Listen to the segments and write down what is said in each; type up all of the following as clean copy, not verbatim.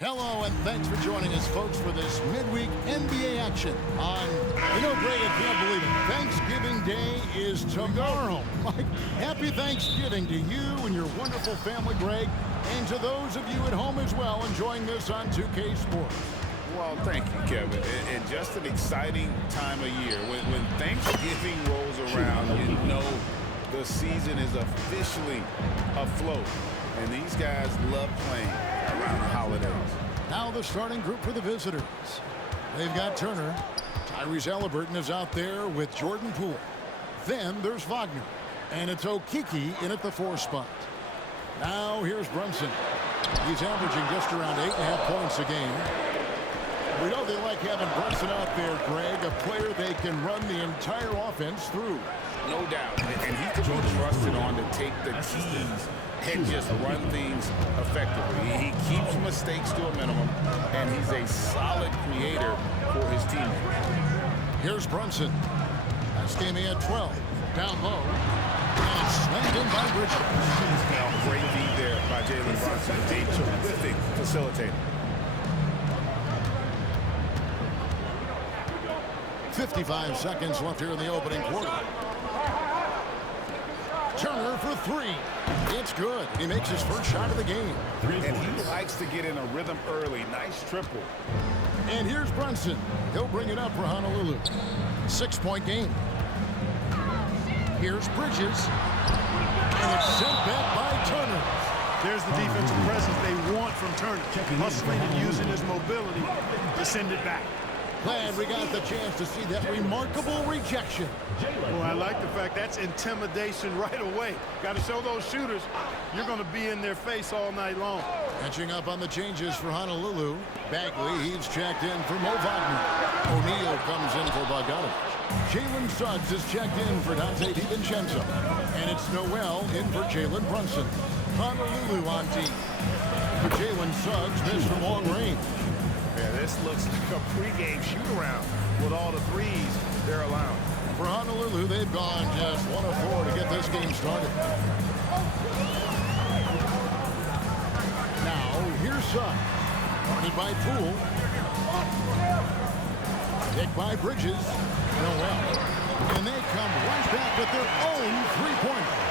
Hello, and thanks for joining us, folks, for this midweek NBA action on, Greg, I can't believe it. Thanksgiving Day is tomorrow. Happy Thanksgiving to you and your wonderful family, Greg, and to those of you at home as well enjoying this on 2K Sports. Well, thank you, Kevin. And just an exciting time of year. When Thanksgiving rolls around, you know the season is officially afloat. And these guys love playing around the holidays. Now the starting group for the visitors. They've got Turner. Tyrese Halliburton is out there with Jordan Poole. Then there's Wagner. And it's Okeke in at the 4 spot. Now here's Brunson. He's averaging just around 8.5 points a game. We know they like having Brunson out there, Greg, a player they can run the entire offense through. No doubt. And he can be trusted on to take the keys and just run things effectively. He keeps mistakes to a minimum, and he's a solid creator for his teammates. Here's Brunson. Last game he had 12. Down low. And it's slammed in by Bridges. Great feed there by Jalen Brunson. A terrific facilitator. 55 seconds left here in the opening quarter. Turner for 3. It's good. He makes his first shot of the game. And he likes to get in a rhythm early. Nice triple. And here's Brunson. He'll bring it up for Honolulu. 6-point game. Here's Bridges. And it's sent back by Turner. There's the defensive presence they want from Turner. Hustling and using his mobility to send it back. Glad we got the chance to see that remarkable rejection. Well, I like the fact that's intimidation right away. Got to show those shooters you're going to be in their face all night long. Catching up on the changes for Honolulu. Bagley, he's checked in for Mo Wagner. O'Neal comes in for Bogdanovich. Jalen Suggs is checked in for Dante DiVincenzo. And it's Noel in for Jalen Brunson. Honolulu on deep. For Jalen Suggs, missed from long range. Yeah, this looks like a pregame shoot-around with all the threes they're allowing. For Honolulu, they've gone just 1 of 4 to get this game started. Now, here's Suggs. Guarded by Poole. Picked by Bridges. Noel. And they come right back with their own three-pointer.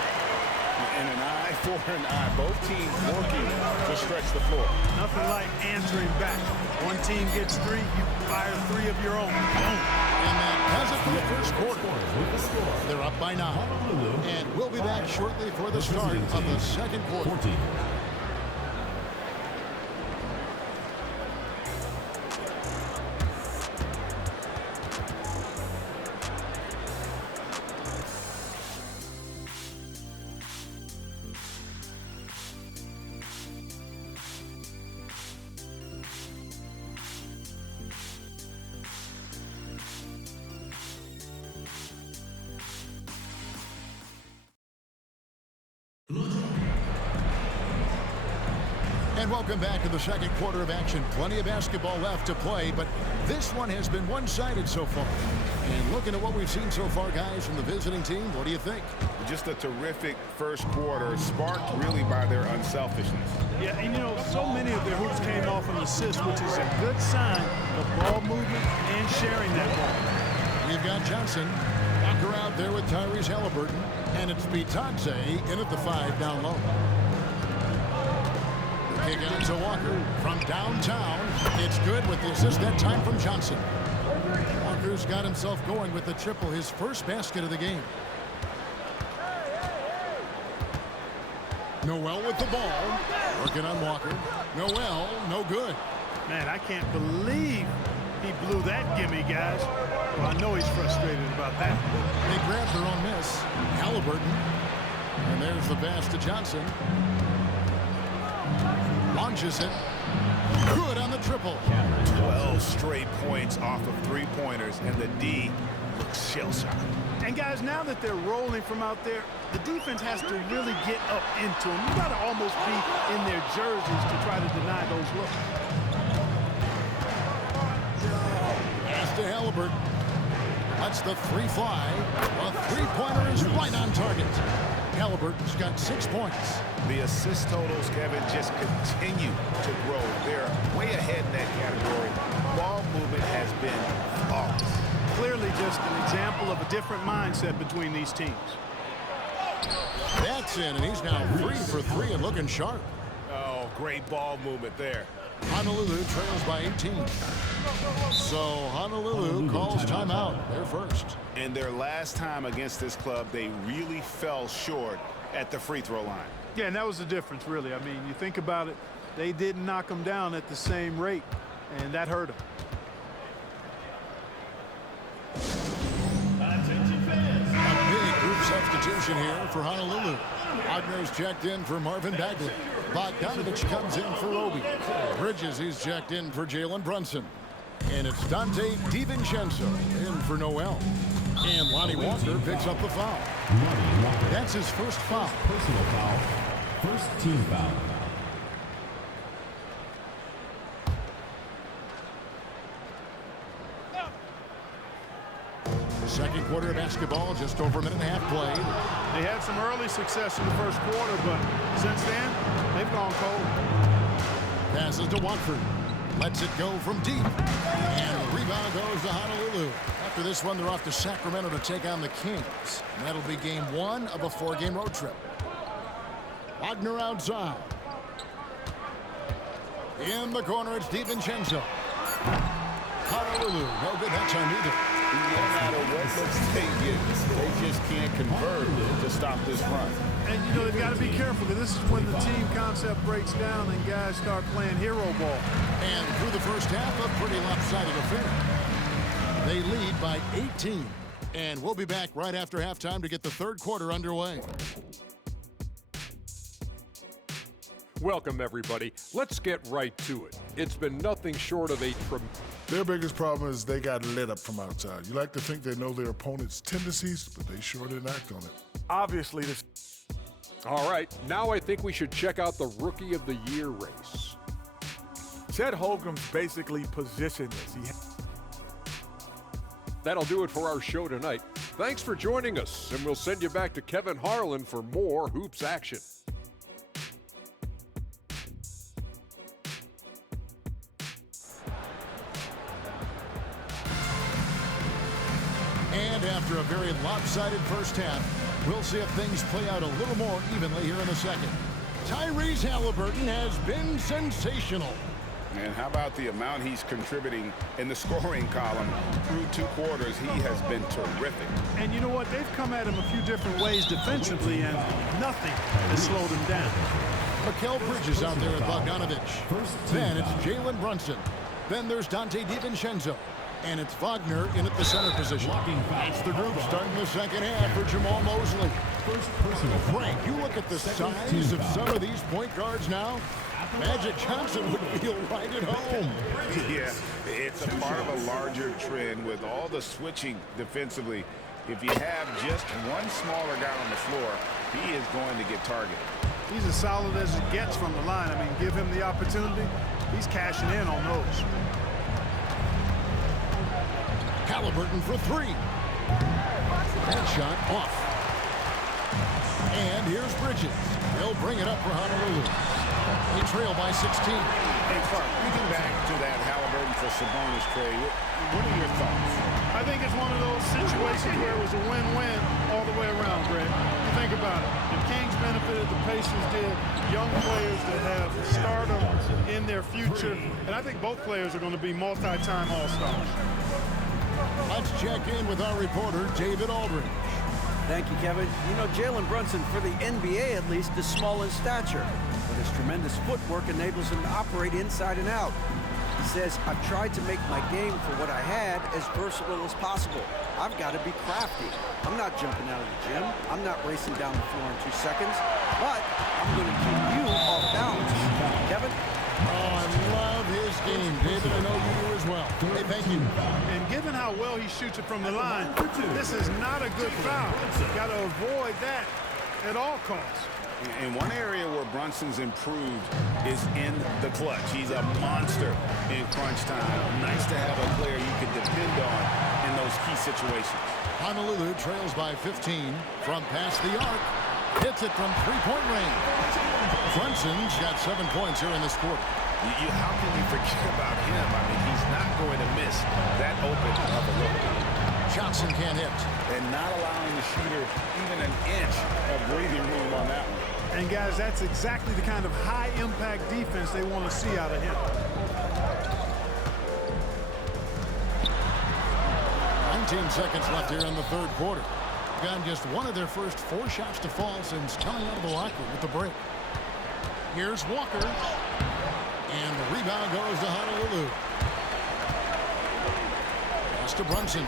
And an eye for an eye. Both teams working to stretch the floor. Nothing like answering back. One team gets 3, you fire 3 of your own. Boom. And that does it for the first quarter. They're up by 9. And we'll be back shortly for the start of the second quarter. And welcome back to the second quarter of action. Plenty of basketball left to play, but this one has been one-sided so far. And looking at what we've seen so far, guys, from the visiting team, what do you think? Just a terrific first quarter, sparked really by their unselfishness. Yeah, and so many of their hoops came off an assist, which is a good sign of ball movement and sharing that ball. We've got Johnson. Walker out there with Tyrese Halliburton. And it's Bitadze in at the 5 down low. Kick out to Walker from downtown. It's good with the assist that time from Johnson. Walker's got himself going with the triple, his first basket of the game. Noel with the ball. Working on Walker. Noel, no good. Man, I can't believe he blew that gimme, guys. Well, I know he's frustrated about that. They grabbed their own miss. Halliburton. And there's the pass to Johnson. Launches it. Good on the triple. 12 straight points off of three-pointers, and the D looks shell-shocked. And guys, now that they're rolling from out there, the defense has to really get up into them. You got to almost be in their jerseys to try to deny those looks. Pass to Halliburton. Lets the 3 fly. A 3-pointer is right on target. Halliburton's got 6 points. The assist totals, Kevin, just continue to grow. They're way ahead in that category. Ball movement has been flawless. Clearly just an example of a different mindset between these teams. That's in, and he's now 3 for 3 and looking sharp. Oh, great ball movement there. Honolulu trails by 18. So Honolulu calls timeout. They're first. And their last time against this club, they really fell short at the free throw line. Yeah, and that was the difference, really. I mean, you think about it, they didn't knock them down at the same rate, and that hurt them. A big group substitution here for Honolulu. Wagner's checked in for Marvin Bagley. Bogdanovich comes in for Obi. Bridges, he's checked in for Jalen Brunson. And it's Dante DiVincenzo in for Noel. And Lonnie Walker picks up the foul. That's his first foul. Personal foul. First team foul. Second quarter of basketball, just over a minute and a half played. They had some early success in the first quarter, but since then, they've gone cold. Passes to Watford. Lets it go from deep. And the rebound goes to Honolulu. After this one, they're off to Sacramento to take on the Kings. And that'll be game 1 of a 4-game road trip. Wagner outside. In the corner, it's DiVincenzo. Honolulu, no good that time either. No matter what looks they get, they just can't convert to stop this run. And, you know, they've got to be careful because this is when the team concept breaks down and guys start playing hero ball. And through the first half, a pretty lopsided affair. They lead by 18. And we'll be back right after halftime to get the third quarter underway. Welcome, everybody. Let's get right to it. It's been nothing short of a Their biggest problem is they got lit up from outside. You like to think they know their opponent's tendencies, but they sure didn't act on it. Obviously, this. All right, now I think we should check out the Rookie of the Year race. Chet Holmgren's basically positionless. That'll do it for our show tonight. Thanks for joining us, and we'll send you back to Kevin Harlan for more hoops action. And after a very lopsided first half, we'll see if things play out a little more evenly here in the second. Tyrese Halliburton has been sensational. And how about the amount he's contributing in the scoring column through 2 quarters? He has been terrific. And you know what? They've come at him a few different ways defensively, and nothing has slowed him down. Mikal Bridges out there with Bogdanovich. Then it's Jalen Brunson. Then there's Dante DiVincenzo. And it's Wagner in at the center position. That's the group starting the second half for Jamal Mosley. Frank, you look at the size of some of these point guards now. Magic Johnson would feel right at home. Yeah, it's a part of a larger trend with all the switching defensively. If you have just one smaller guy on the floor, he is going to get targeted. He's as solid as it gets from the line. I mean, give him the opportunity. He's cashing in on those. Halliburton for 3. That shot off. And here's Bridges. They'll bring it up for Honolulu. They trail by 16. Hey, Clark, we get back to that Halliburton for Sabonis trade. What are your thoughts? I think it's one of those situations where it was a win-win all the way around, Greg. You think about it. The Kings benefited, the Pacers did. Young players that have stardom in their future. And I think both players are going to be multi-time All-Stars. Let's check in with our reporter, David Aldridge. Thank you, Kevin. You know, Jalen Brunson, for the NBA at least, is small in stature, but his tremendous footwork enables him to operate inside and out. He says, I've tried to make my game for what I had as versatile as possible. I've got to be crafty. I'm not jumping out of the gym. I'm not racing down the floor in 2 seconds, but I'm going to keep you off balance. Kevin? Oh, I love his game, David. I know you do as well. Hey, thank you. And given how well he shoots it from the line, this is not a good foul. Got to avoid that at all costs. In one area where Brunson's improved is in the clutch. He's a monster in crunch time. Nice to have a player you can depend on in those key situations. Honolulu trails by 15 from past the arc. Hits it from three-point range. Brunson's got 7 points here in this quarter. How can you forget about him? I mean, he's not going to miss that open of a look. Johnson can't hit. And not allowing the shooter even an inch of breathing room on that one. And, guys, that's exactly the kind of high-impact defense they want to see out of him. 19 seconds left here in the third quarter. Gotten just one of their first 4 shots to fall since coming out of the locker with the break. Here's Walker. And the rebound goes to Honolulu. Pass to Brunson.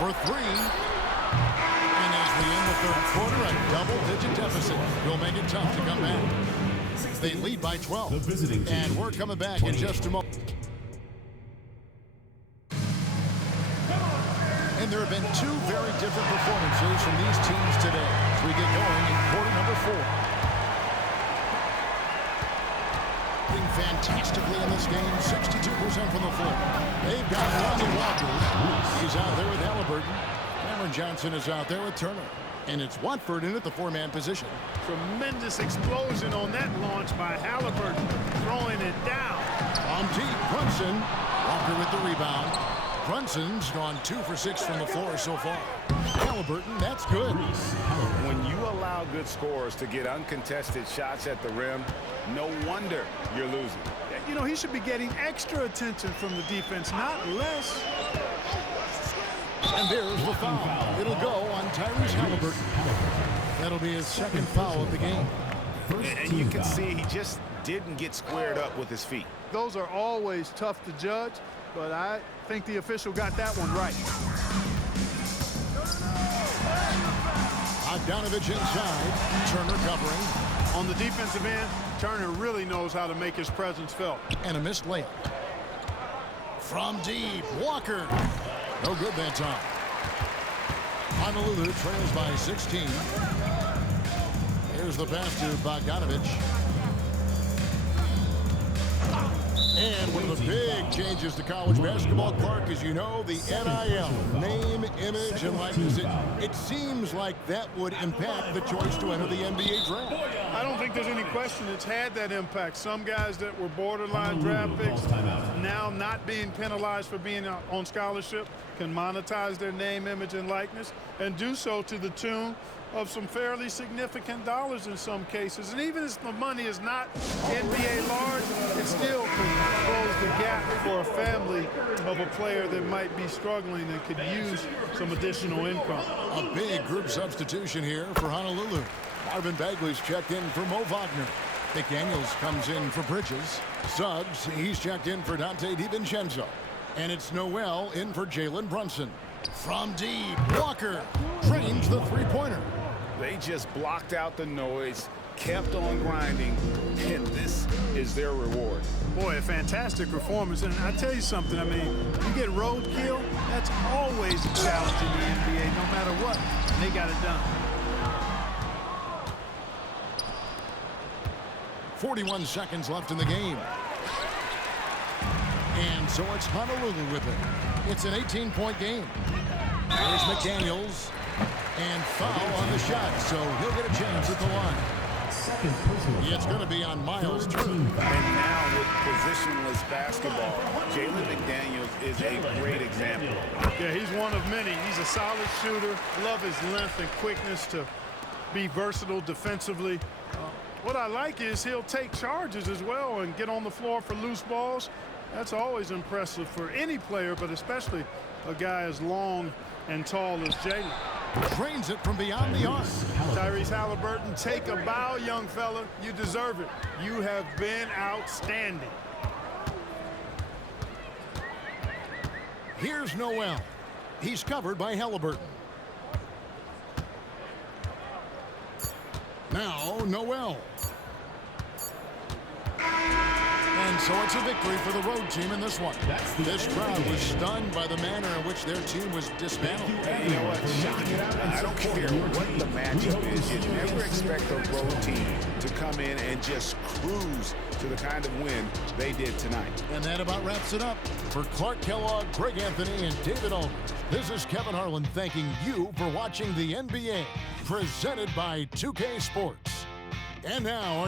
For 3. And as we end the third quarter, a double-digit deficit will make it tough to come back. They lead by 12. And we're coming back in just a moment. And there have been 2 very different performances from these teams today as we get going in quarter number 4. Playing fantastically in this game, 62% from the floor. They've got Lonnie Walker. He's out there with Halliburton. Cameron Johnson is out there with Turner. And it's Watford in at the 4-man position. Tremendous explosion on that launch by Halliburton, throwing it down. On deep, Brunson. Walker with the rebound. Brunson's gone 2 for 6 from the floor so far. Halliburton, that's good. When you allow good scorers to get uncontested shots at the rim, no wonder you're losing. You know, he should be getting extra attention from the defense, not less. And there's the foul. It'll go on Tyrese Halliburton. That'll be his second foul of the game. And you can see he just didn't get squared up with his feet. Those are always tough to judge, but I think the official got that one right. Bogdanovich inside. Turner covering. On the defensive end, Turner really knows how to make his presence felt. And a missed layup. From deep, Walker. No good that time. Honolulu trails by 16. Here's the pass to Bogdanovich. And one of the big changes to college basketball, Clark, as you know, the NIL, name, image, and likeness. It seems like that would impact the choice to enter the NBA draft. I don't think there's any question it's had that impact. Some guys that were borderline draft picks now not being penalized for being on scholarship can monetize their name, image, and likeness and do so to the tune of some fairly significant dollars in some cases. And even if the money is not NBA large, it still can close the gap for a family of a player that might be struggling and could use some additional income. A big group substitution here for Honolulu. Marvin Bagley's checked in for Mo Wagner. McDaniels comes in for Bridges. Suggs, he's checked in for Dante DiVincenzo. And it's Noel in for Jalen Brunson. From deep, Walker drains the three-pointer. They just blocked out the noise, kept on grinding, and this is their reward. Boy, a fantastic performance. And I tell you something, I mean, you get roadkill, that's always a challenge in the NBA, no matter what. And they got it done. 41 seconds left in the game. And so it's Honolulu with it. It's an 18-point game. There's McDaniels. And foul on the shot, so he'll get a chance at the line. It's going to be on Miles Turner. And now with positionless basketball, Jalen McDaniels is a great example. Yeah, he's one of many. He's a solid shooter. Love his length and quickness to be versatile defensively. What I like is he'll take charges as well and get on the floor for loose balls. That's always impressive for any player, but especially a guy as long and tall as Jalen. Drains it from beyond the arc. Tyrese Halliburton, take a bow, young fella. You deserve it. You have been outstanding. Here's Noel. He's covered by Halliburton. Now Noel. And so it's a victory for the road team in this one. This crowd was stunned by the manner in which their team was dismantled. You know what? Shocking. I don't care what the matchup is. You never expect a road team to come in and just cruise to the kind of win they did tonight. And that about wraps it up. For Clark Kellogg, Greg Anthony, and David Aldridge, this is Kevin Harlan thanking you for watching the NBA, presented by 2K Sports. And now,